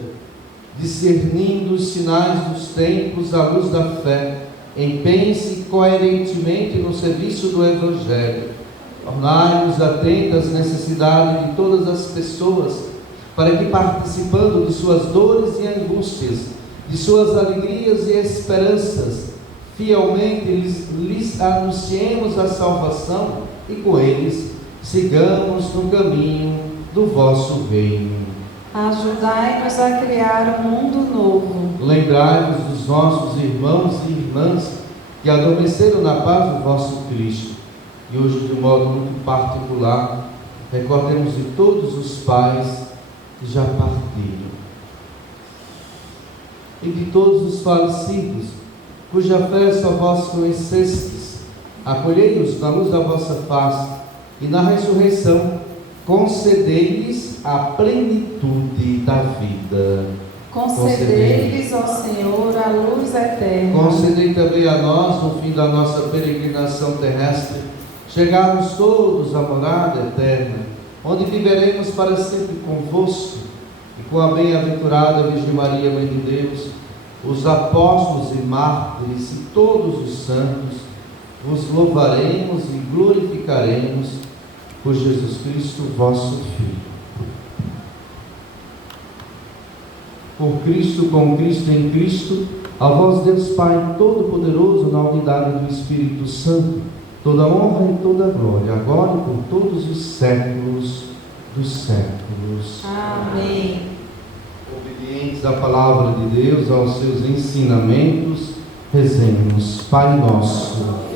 discernindo os sinais dos tempos à luz da fé, empenhem-se coerentemente no serviço do Evangelho. Tornai-nos atentos às necessidades de todas as pessoas, para que, participando de suas dores e angústias, de suas alegrias e esperanças, fielmente lhes anunciemos a salvação e com eles sigamos no caminho do vosso reino. Ajudai-nos a criar um mundo novo. Lembrai-vos dos nossos irmãos e irmãs que adormeceram na paz do vosso Cristo. E hoje, de um modo muito particular, recordemos de todos os pais que já partiram. E de todos os falecidos, cuja fé só vós conhecestes. Acolhei-os na luz da vossa face e na ressurreição concedei-lhes a plenitude da vida. Concedei-lhes, ó Senhor, a luz eterna. Concedei também a nós, no fim da nossa peregrinação terrestre, chegarmos todos à morada eterna, onde viveremos para sempre convosco, e com a bem-aventurada Virgem Maria, Mãe de Deus, os apóstolos e mártires e todos os santos, vos louvaremos e glorificaremos por Jesus Cristo, vosso Filho. Por Cristo, com Cristo, em Cristo, a vós, Deus Pai Todo-Poderoso, na unidade do Espírito Santo, toda honra e toda glória, agora e por todos os séculos dos séculos. Amém. Obedientes à palavra de Deus, aos seus ensinamentos, rezemos. Pai nosso,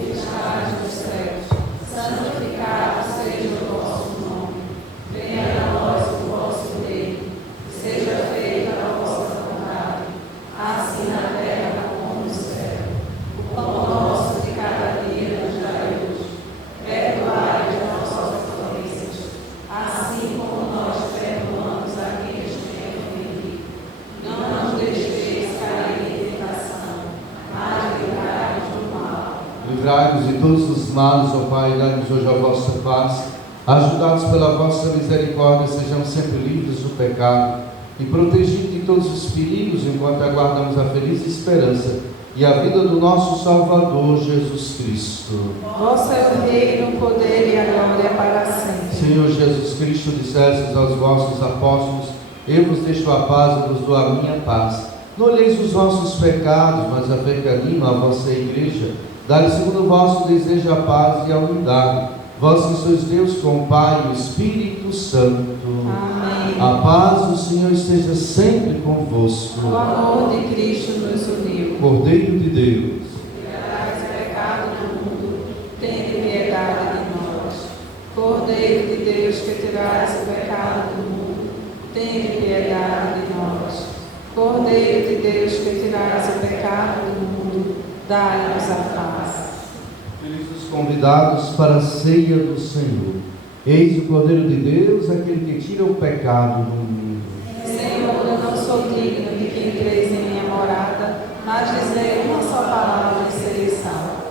livrai-nos de todos os males, ó Pai, dai-nos hoje a vossa paz. Ajudados pela vossa misericórdia, sejamos sempre livres do pecado e protegidos de todos os perigos, enquanto aguardamos a feliz esperança e a vida do nosso Salvador, Jesus Cristo. Vosso é o reino, o poder e a glória para sempre. Senhor Jesus Cristo, dissestes aos vossos apóstolos: eu vos deixo a paz, eu vos dou a minha paz. Não olheis os nossos pecados, mas a fé que anima a vossa igreja. Dai segundo o vosso desejo a paz e a unidade. Vós que sois Deus com o Pai e o Espírito Santo. Amém. A paz do Senhor esteja sempre convosco. O amor de Cristo nos uniu. Cordeiro de Deus, Traz o pecado do mundo, tende piedade de nós. Cordeiro de Deus, que tirais o pecado do mundo, tende piedade de nós. Cordeiro de Deus, que tirais o pecado do mundo, dai-nos a paz. felizes os convidados para a ceia do Senhor. Eis o Cordeiro de Deus, aquele que tira o pecado do mundo. Senhor, eu não sou digno de que entreis em minha morada, mas dizei uma só palavra e serei salvo.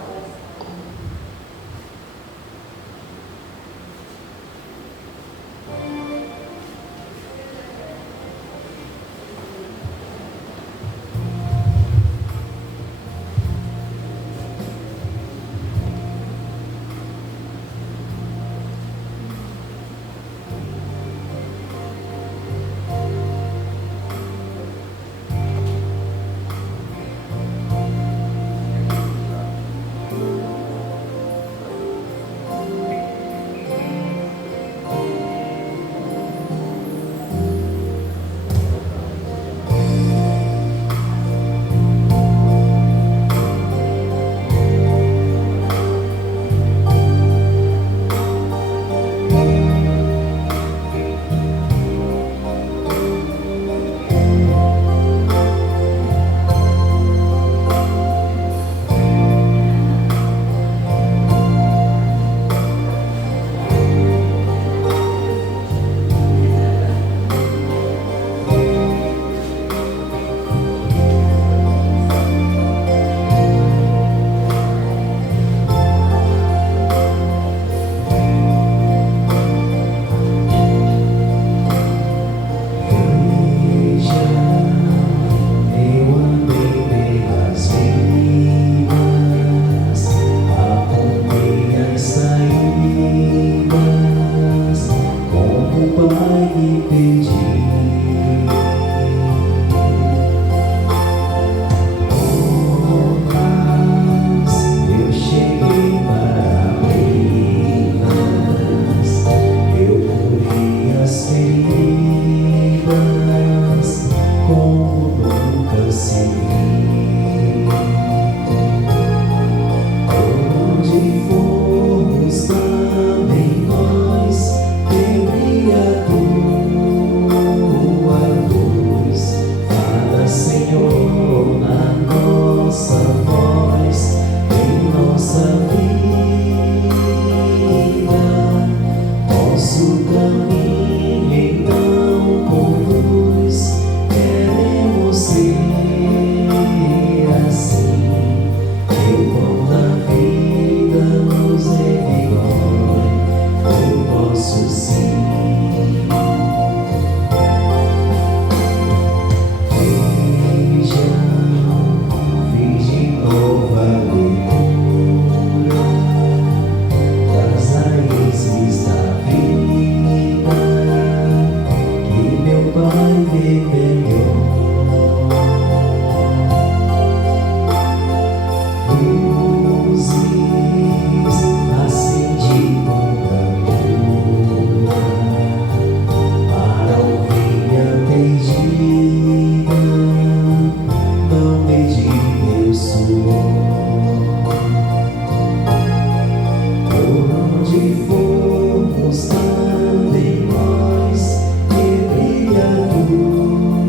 Formos também nós, que brilha a tua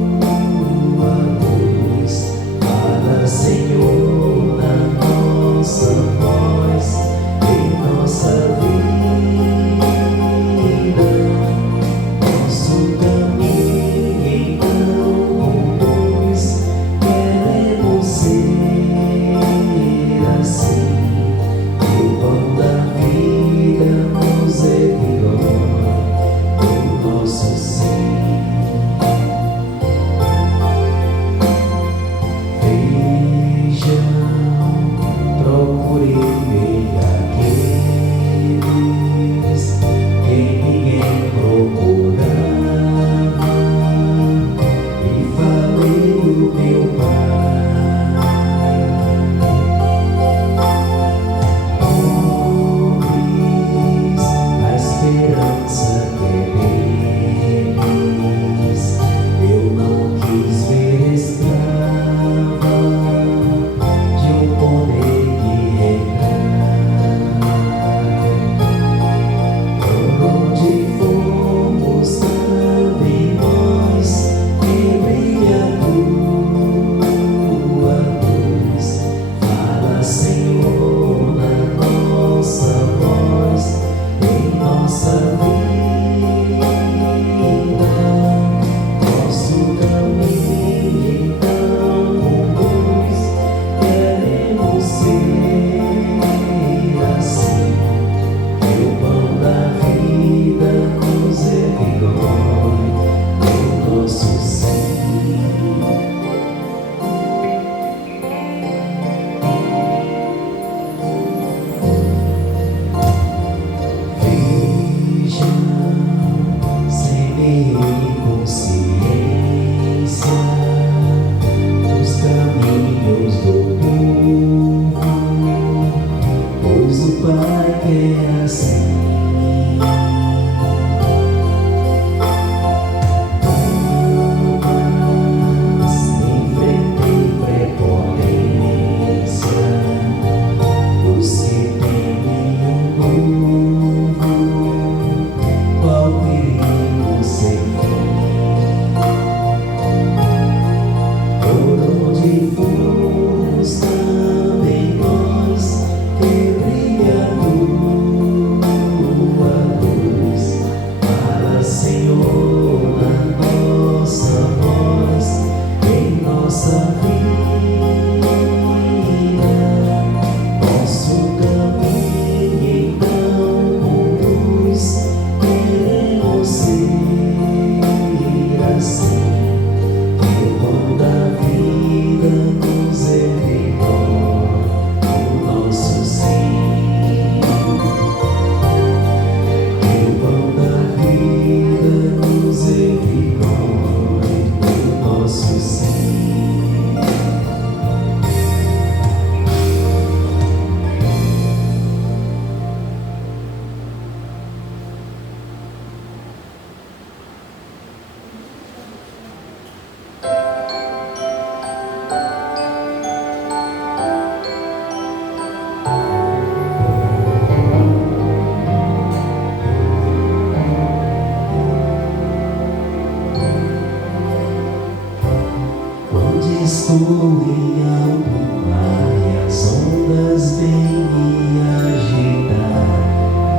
Sou em alto mar e as ondas vêm me agitar.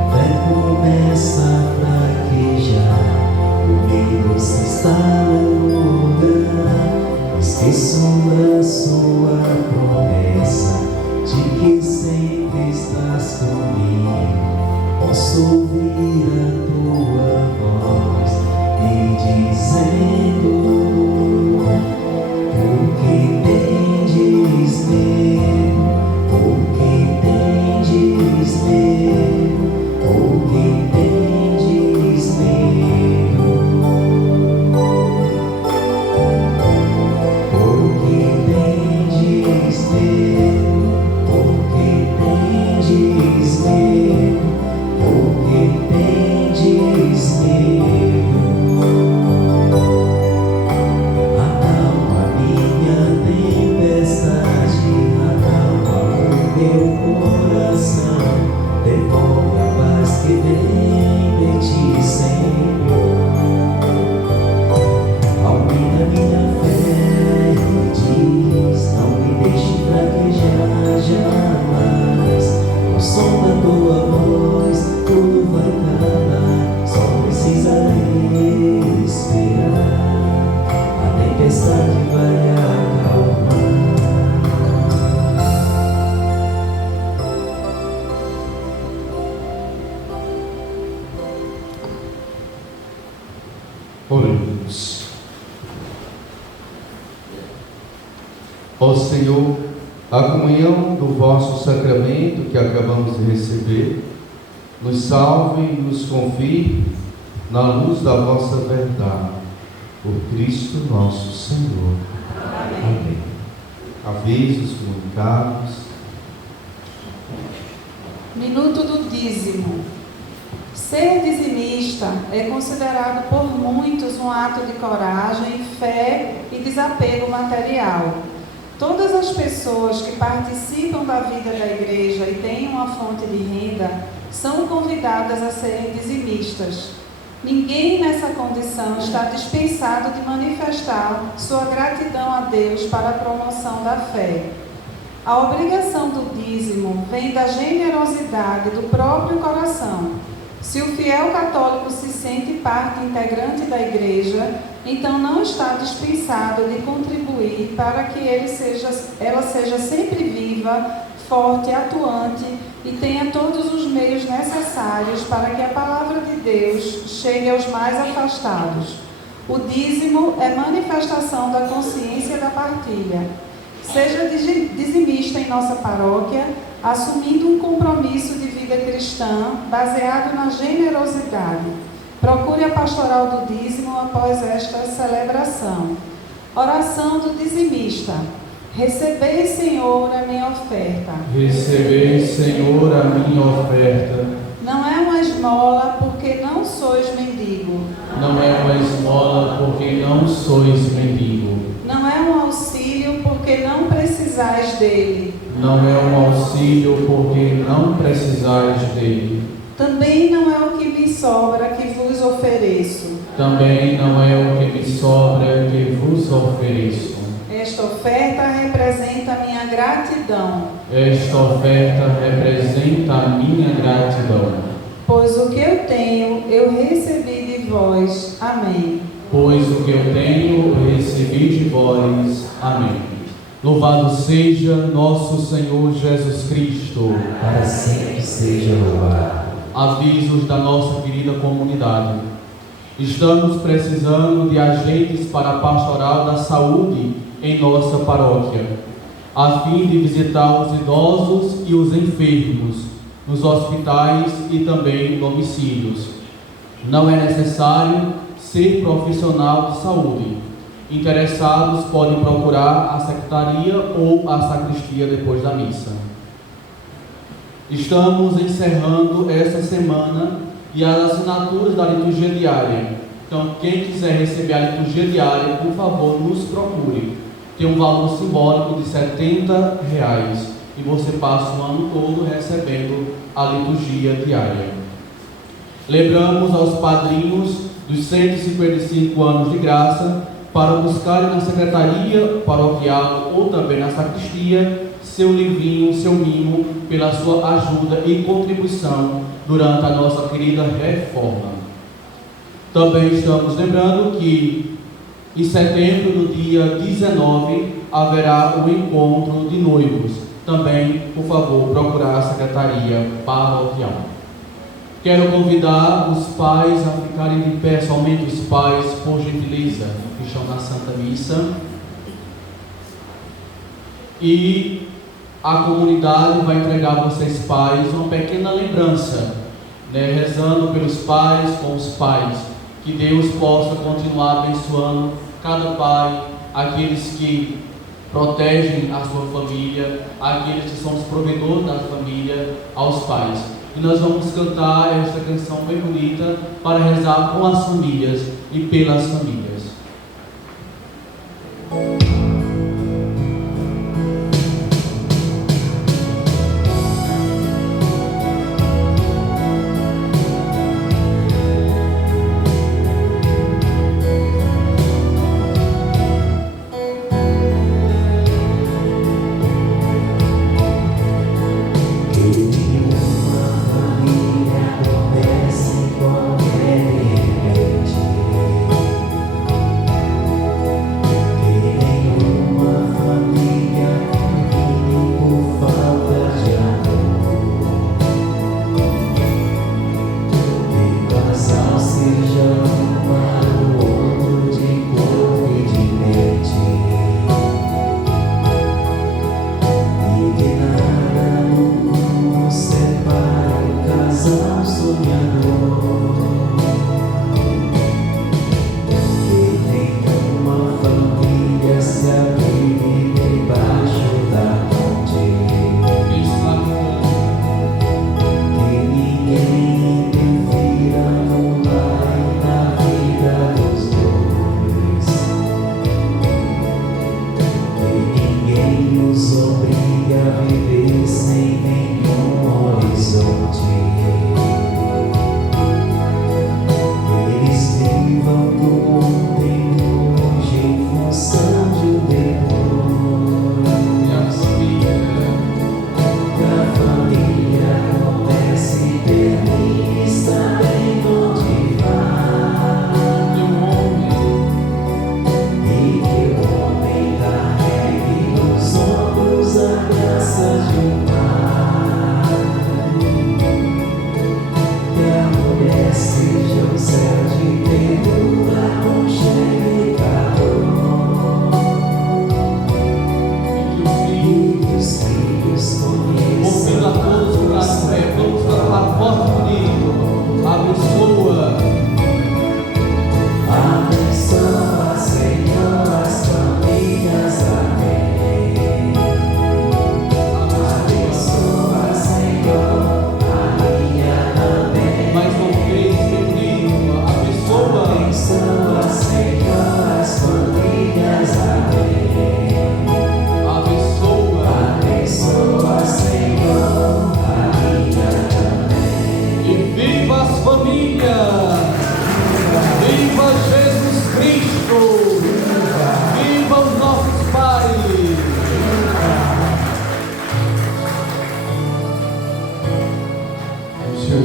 A fé começa a fraquejar, o medo se instala no lugar. Esqueço da sua promessa de que sempre estás comigo. Posso ouvir a tua voz me dizendo: por que tendes medo? Por que tendes medo? Por que tendes medo? Por que tendes medo? Por que tendes medo? Por que tendes medo? Acalma minha tempestade, acalma o meu coração, devolve a paz que vem de ti, Senhor. Aumenta minha fé e diz: não me deixe fraquejar jamais. Ao som da tua voz tudo vai calmar, só precisa esperar. A tempestade vai acalmar. Oremos. Ó Senhor, a comunhão do vosso sacramento que acabamos de receber, nos salve e nos confirme na luz da vossa verdade. Por Cristo nosso Senhor. Amém. Avisos, comunicados. Minuto do dízimo. Ser dizimista é considerado por muitos um ato de coragem, fé e desapego material. Todas as pessoas que participam da vida da igreja e têm uma fonte de renda são convidadas a serem dizimistas. Ninguém nessa condição está dispensado de manifestar sua gratidão a Deus para a promoção da fé. A obrigação do dízimo vem da generosidade do próprio coração. Se o fiel católico se sente parte integrante da igreja, então não está dispensado de contribuir para que ela seja sempre viva, forte, atuante e tenha todos os meios necessários para que a palavra de Deus chegue aos mais afastados. O dízimo é manifestação da consciência da partilha. Seja dizimista em nossa paróquia, assumindo um compromisso de vida cristã baseado na generosidade. Procure a pastoral do dízimo após esta celebração. Oração do dizimista. Recebei, Senhor, a minha oferta. Recebei, Senhor, a minha oferta. Não é uma esmola, porque não sois mendigo. Não é uma esmola, porque não sois mendigo. Não é um auxílio, porque não precisais dele. Não é um auxílio, porque não precisais dele. Também não é o que me sobra que vos ofereço. Também não é o que me sobra que vos ofereço. Esta oferta representa a minha gratidão. Esta oferta representa a minha gratidão. Pois o que eu tenho, eu recebi de vós. Amém. Pois o que eu tenho, eu recebi de vós. Amém. Louvado seja nosso Senhor Jesus Cristo. Para sempre seja louvado. Avisos da nossa querida comunidade. Estamos precisando de agentes para a pastoral da saúde em nossa paróquia, a fim de visitar os idosos e os enfermos nos hospitais e também em domicílios. Não é necessário ser profissional de saúde. Interessados podem procurar a secretaria ou a sacristia depois da missa. Estamos encerrando essa semana e as assinaturas da liturgia diária. Então, quem quiser receber a liturgia diária, por favor, nos procure. Tem um valor simbólico de R$70 e você passa o ano todo recebendo a liturgia diária. Lembramos aos padrinhos dos 155 anos de graça para buscarem na secretaria paroquial ou também na sacristia seu livrinho, seu mimo, pela sua ajuda e contribuição durante a nossa querida reforma. Também estamos lembrando que em setembro, no dia 19, haverá um encontro de noivos. Também, por favor, procurar a secretaria paroquial. Quero convidar os pais a ficarem de pé, somente os pais, por gentileza, que estão na Santa Missa. E a comunidade vai entregar a vocês, pais, uma pequena lembrança, né? Rezando pelos pais, com os pais. Que Deus possa continuar abençoando cada pai, aqueles que protegem a sua família, aqueles que são os provedores da família, aos pais. E nós vamos cantar esta canção bem bonita para rezar com as famílias e pelas famílias.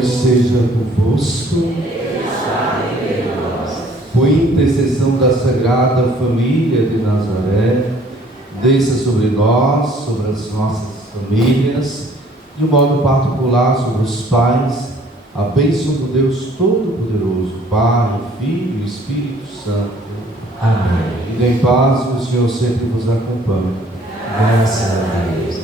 Seja convosco. Por intercessão da Sagrada Família de Nazaré, desça sobre nós, sobre as nossas famílias, de um modo particular sobre os pais, a bênção do Deus Todo-Poderoso, Pai, Filho e Espírito Santo. Amém. E em paz, que o Senhor sempre vos acompanhe. Graças a Deus.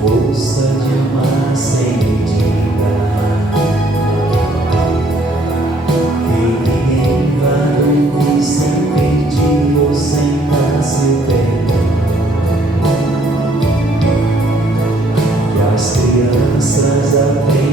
Força de amar sem medida, que ninguém vai sem pedir ou sem dar seu perdão, que as crianças aprendem